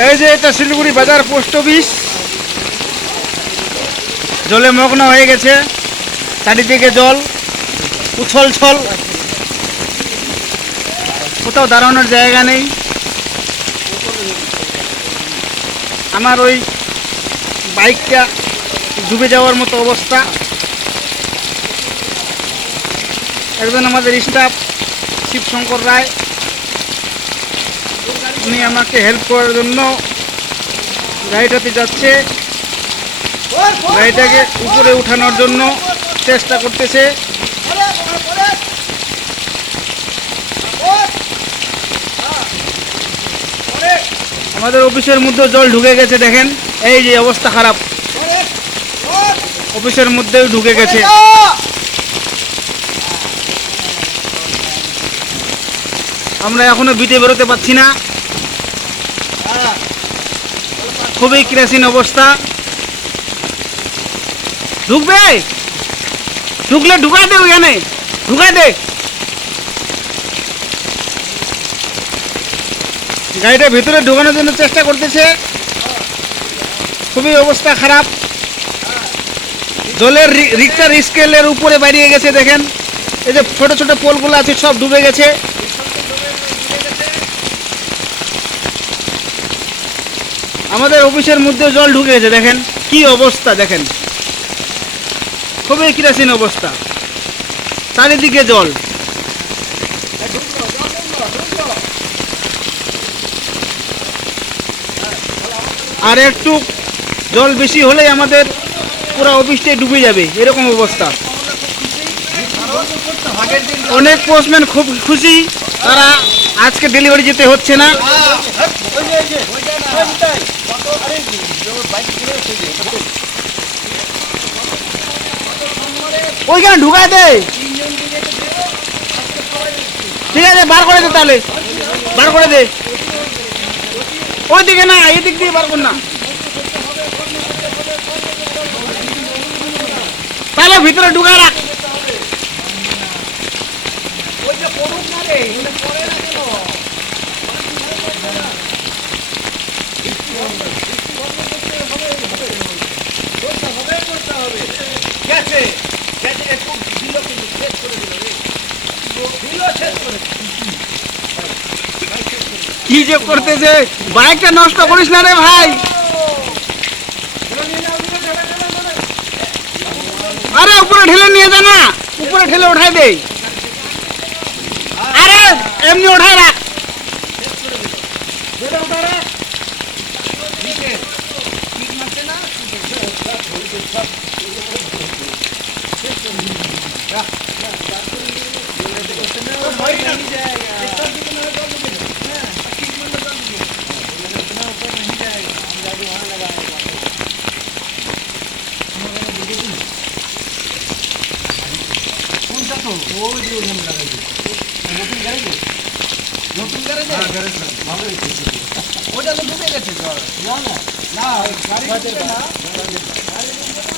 এই যে এটা শিলিগুড়ি বাজার পোস্ট অফিস জলে মগ্ন হয়ে গেছে, চারিদিকে জল উছল ছল, কোথাও দাঁড়ানোর জায়গা নেই। আমার ওই বাইকটা ডুবে যাওয়ার মতো অবস্থা। একজন আমাদের স্টাফ শিবশঙ্কর রায়, উনি আমাকে হেল্প করার জন্য গাড়িটাতে যাচ্ছে, গাড়িটাকে উপরে উঠানোর জন্য চেষ্টা করতেছে। আমাদের অফিসের মধ্যে জল ঢুকে গেছে, দেখেন এই যে অবস্থা খারাপ, অফিসের মধ্যেও ঢুকে গেছে। আমরা এখনো বিটে বেরোতে পারছি না, খুবই কেরাসিন অবস্থা। ঢুকবে, ঢুকলে ঢুকাই দে, ওইখানে ঢুকাই দে। গাড়িটা ভিতরে ঢোকানোর জন্য চেষ্টা করতেছে, খুবই অবস্থা খারাপ। জলের রিক্টার স্কেলের উপরে বেরিয়ে গেছে, দেখেন এই যে ছোট ছোট পোলগুলো আছে সব ডুবে গেছে। আমাদের অফিসের মধ্যে জল ঢুকে গেছে, দেখেন কি অবস্থা, দেখেন খুবই কেরাসিন অবস্থা, চারিদিকে জল। আর একটু জল বেশি হলেই আমাদের পুরো অফিসটাই ডুবে যাবে, এরকম অবস্থা। অনেক পোস্টম্যান খুব খুশি, তারা আজকে ডেলিভারি যেতে হচ্ছে না। ওইখানে ঢুকাই দে, ঠিক আছে বার করে দে, তাহলে বার করে দে, ওই দিকে না এদিক দিয়ে বার কর না, তাহলে ভিতরে ঢুকা রাখ। কি যে করতেছে, বাইকটা নষ্ট করিস না রে ভাই। আরে উপরে ঠেলে নিয়ে যা না, উপরে ঠেলে উঠাই দে, আরে এমনি উঠাই রাখ। নতুন গ্যারেজে ওটা তো ঢুকে গেছে, না না গাড়ি